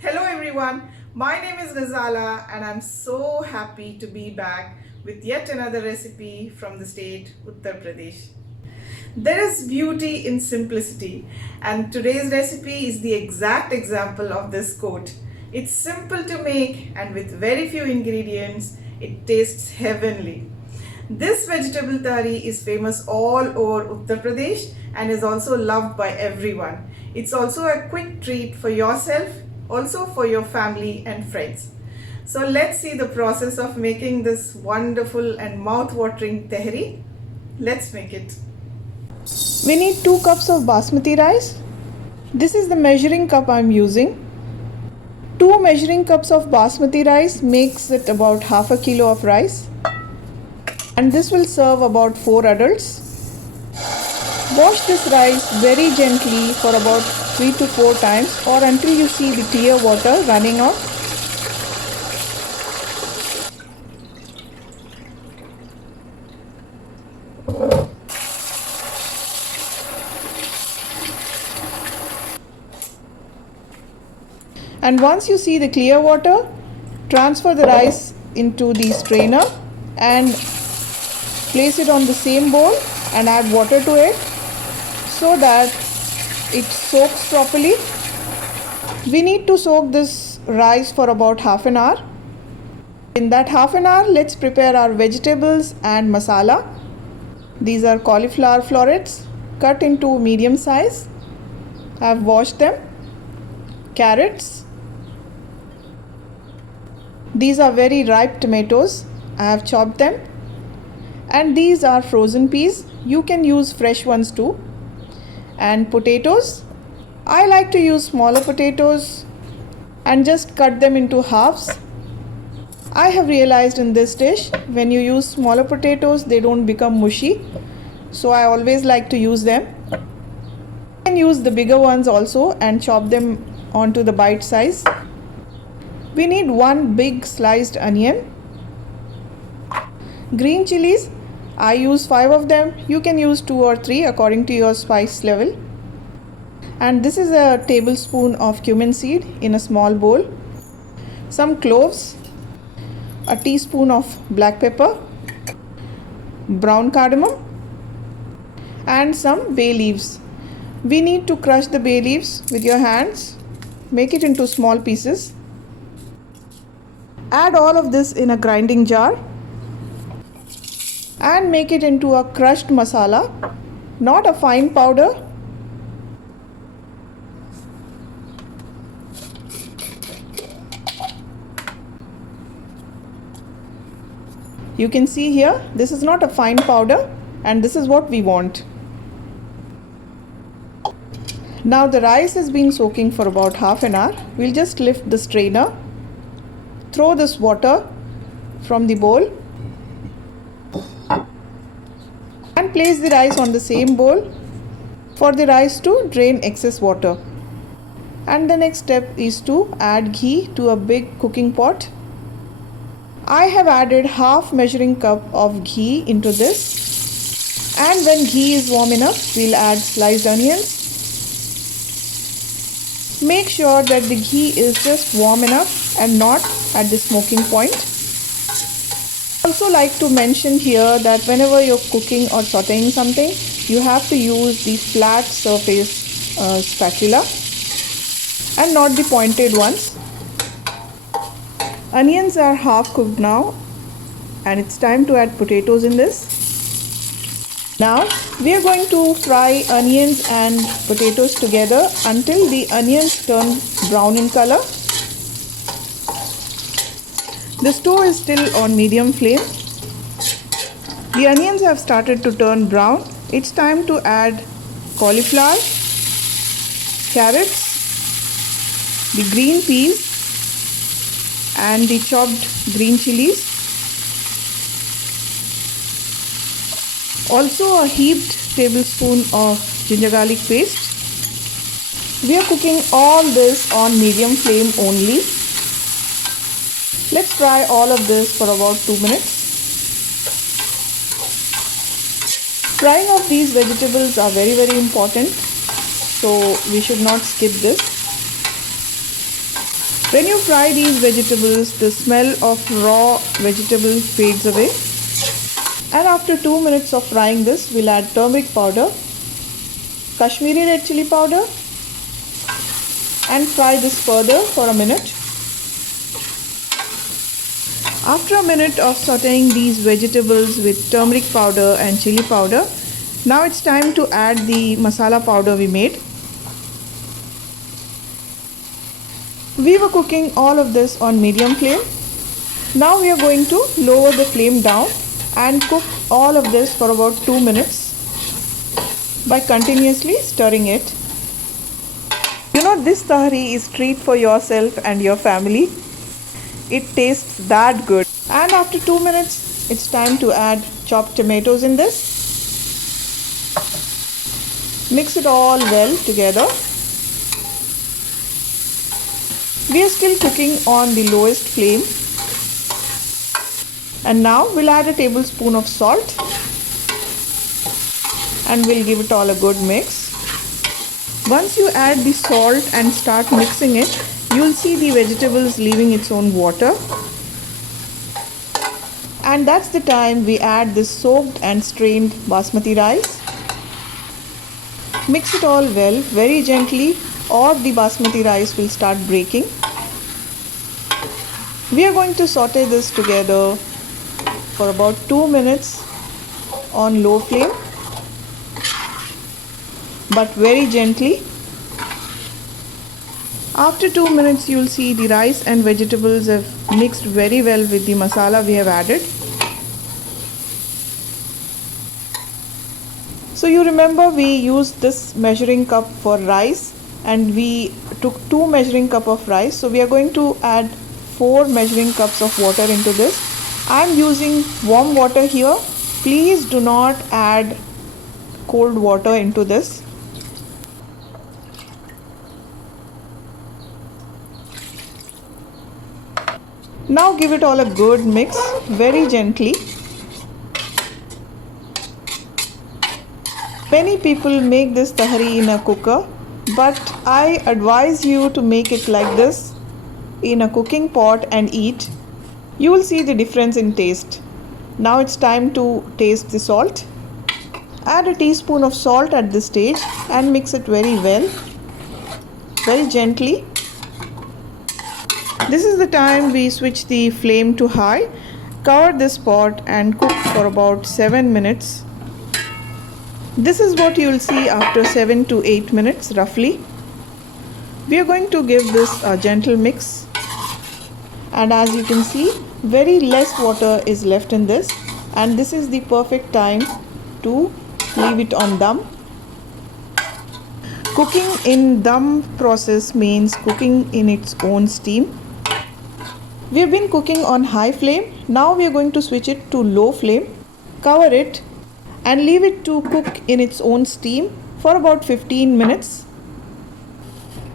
Hello everyone, my name is Ghazala and I'm so happy to be back with yet another recipe from the state Uttar Pradesh. There is beauty in simplicity, and today's recipe is the exact example of this quote. It's simple to make, and with very few ingredients, it tastes heavenly. This vegetable tari is famous all over Uttar Pradesh and is also loved by everyone. It's also a quick treat for yourself, also for your family and friends. So let's see the process of making this wonderful and mouth-watering tehri. Let's make it. We need 2 cups of basmati rice. This is the measuring cup I'm using. 2 measuring cups of basmati rice makes it about half a kilo of rice. And this will serve about 4 adults. Wash this rice very gently for about 3 to 4 times or until you see the clear water running out. And once you see the clear water, transfer the rice into the strainer and place it on the same bowl and add water to it so that it soaks properly. We need to soak this rice for about half an hour. In that half an hour, let's prepare our vegetables and masala. These are cauliflower florets cut into medium size. I have washed them. Carrots. These are very ripe tomatoes. I have chopped them. And these are frozen peas. You can use fresh ones too. And potatoes. I like to use smaller potatoes and just cut them into halves. I have realized in this dish, when you use smaller potatoes, they don't become mushy. So I always like to use them. You can use the bigger ones also and chop them onto the bite size. We need 1 big sliced onion. Green chilies, I use 5 of them. You can use 2 or 3 according to your spice level. And this is a tablespoon of cumin seed in a small bowl. Some cloves, a teaspoon of black pepper, brown cardamom, and some bay leaves. We need to crush the bay leaves with your hands. Make it into small pieces. Add all of this in a grinding jar and make it into a crushed masala, not a fine powder. You can see here, this is not a fine powder and this is what we want. Now the rice has been soaking for about half an hour. We'll just lift the strainer, throw this water from the bowl and place the rice on the same bowl for the rice to drain excess water. And the next step is to add ghee to a big cooking pot. I have added half measuring cup of ghee into this, and when ghee is warm enough, we'll add sliced onions. Make sure that the ghee is just warm enough and not at the smoking point. I also like to mention here that whenever you're cooking or sauteing something, you have to use the flat surface spatula and not the pointed ones. Onions are half cooked now and it's time to add potatoes in this. Now we are going to fry onions and potatoes together until the onions turn brown in color. The stove is still on medium flame. The onions have started to turn brown. It's time to add cauliflower, carrots, the green peas and the chopped green chilies. Also a heaped tablespoon of ginger garlic paste. We are cooking all this on medium flame only. Let's fry all of this for about 2 minutes. Frying of these vegetables are very important, so we should not skip this. When you fry these vegetables, the smell of raw vegetable fades away. And after 2 minutes of frying this, we'll add turmeric powder, Kashmiri red chili powder, and fry this further for a minute. After a minute of sauteing these vegetables with turmeric powder and chili powder, now it's time to add the masala powder we made. We were cooking all of this on medium flame. Now we are going to lower the flame down and cook all of this for about 2 minutes by continuously stirring it. You know, this tahari is treat for yourself and your family. It tastes that good. And after 2 minutes, it's time to add chopped tomatoes in this. Mix it all well together. We are still cooking on the lowest flame. And now we'll add a tablespoon of salt. And we'll give it all a good mix. Once you add the salt and start mixing it, you'll see the vegetables leaving its own water. And that's the time we add this soaked and strained basmati rice. Mix it all well, very gently, or the basmati rice will start breaking. We are going to saute this together for about 2 minutes on low flame, but very gently. After 2 minutes, you'll see the rice and vegetables have mixed very well with the masala we have added. So you remember we used this measuring cup for rice and we took 2 measuring cup of rice. So we are going to add 4 measuring cups of water into this. I am using warm water here. Please do not add cold water into this. Now give it all a good mix, very gently. Many people make this tahari in a cooker, but I advise you to make it like this in a cooking pot and eat. You will see the difference in taste. Now it's time to taste the salt. Add a teaspoon of salt at this stage and mix it very well, very gently. This is the time we switch the flame to high, cover this pot and cook for about 7 minutes. This is what you will see after 7 to 8 minutes roughly. We are going to give this a gentle mix, and as you can see, very less water is left in this, and this is the perfect time to leave it on dum. Cooking in dum process means cooking in its own steam. We have been cooking on high flame. Now we are going to switch it to low flame, cover it and leave it to cook in its own steam for about 15 minutes.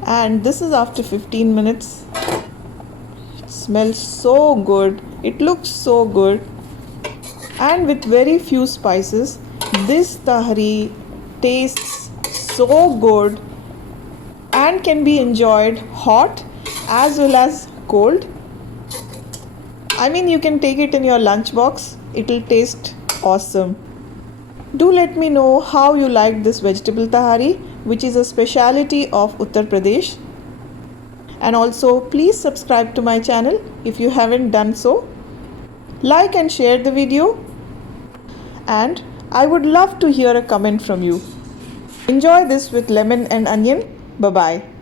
And this is after 15 minutes. It smells so good. It looks so good. And with very few spices, this tahari tastes so good and can be enjoyed hot as well as cold. I mean, you can take it in your lunch box. It will taste awesome. Do let me know how you liked this vegetable tahari, which is a speciality of Uttar Pradesh. And also, please subscribe to my channel if you haven't done so. Like and share the video. And I would love to hear a comment from you. Enjoy this with lemon and onion. Bye-bye.